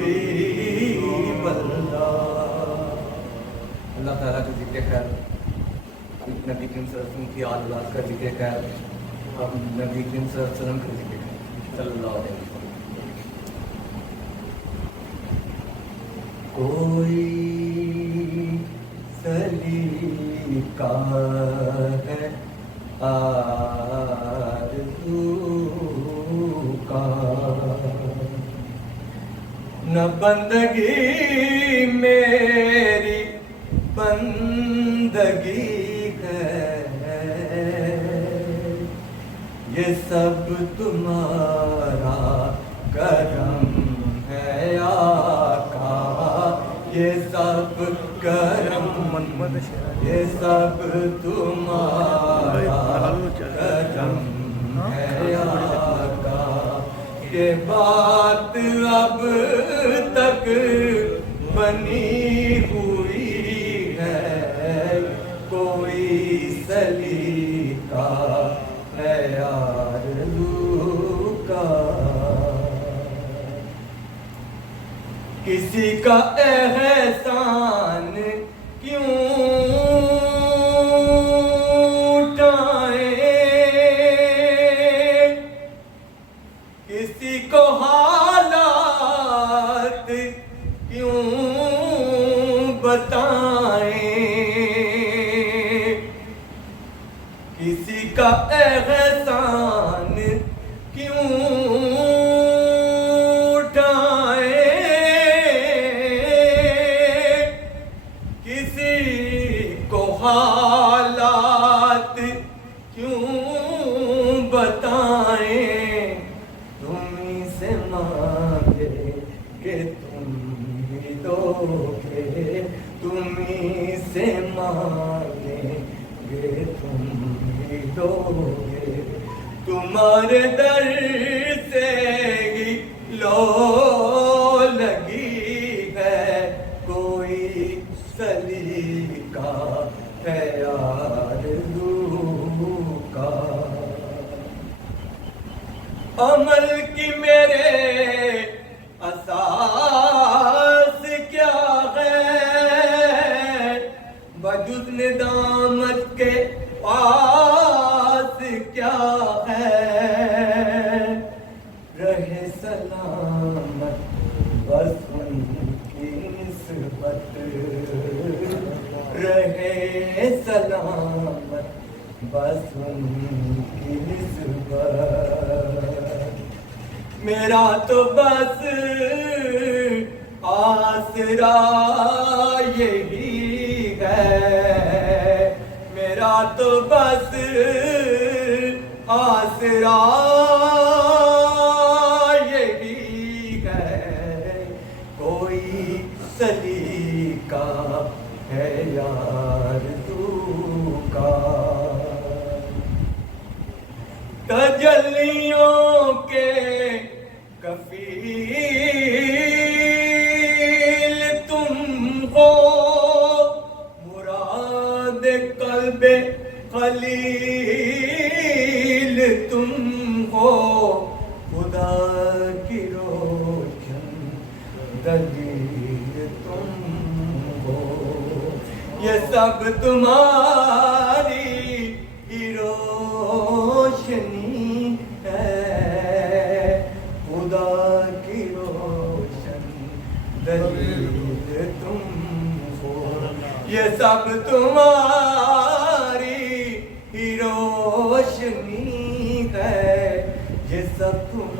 حبیب اللہ. اللہ تعالیٰ کا ذکر خیر، نبی کریم صلی اللہ علیہ وسلم کی آل اولاد کا ذکر خیر، اب نبی کریم صلی اللہ علیہ وسلم کا ذکر خیر صلی اللہ علیہ وسلم. کوئی سلیقہ ہے آرزو کا، نہ بندگی میری بندگی ہے، یہ سب تمہارا کرم ہے آقا، یہ سب کرم، یہ سب تمہارا کرم ہے آقا. یہ بات اب تک بنی ہوئی ہے، کوئی سلیقہ ہے آرزو کا. کسی کا احسان کیوں اٹھائیں، کسی کو حالات کیوں بتائیں، کسی کا احسان کیوں حالات کیوں بتائیں. تم ہی سے مانگے کہ تم ہی دو گے، تم ہی سے مانگے کہ تم ہی دو گے. تمہارے در سے ہی لو لگی ہے، کوئی سلیقہ ہے آرزو کا. عمل کی میرے اساس کیا ہے، بجز ندامت کے پاس کیا ہے. رہے سلامت بس ان کی نسبت، رہے سلامت بس ان کی نسبت. میرا تو بس آسرا یہی ہے، میرا تو بس آسرا یہی ہے، کوئی سلیقہ ہے آرزو کا. تجلیوں کے کفیل تم ہو، مراد قلب خلیل تم ہو، خدا کی روشن دلیل تم ہو. یہ سب تمہاری ہی روشنی ہے، خدا کی روشن دلیل تم ہو. یہ سب تمہاری ہی روشنی ہے، یہ سب تمہاری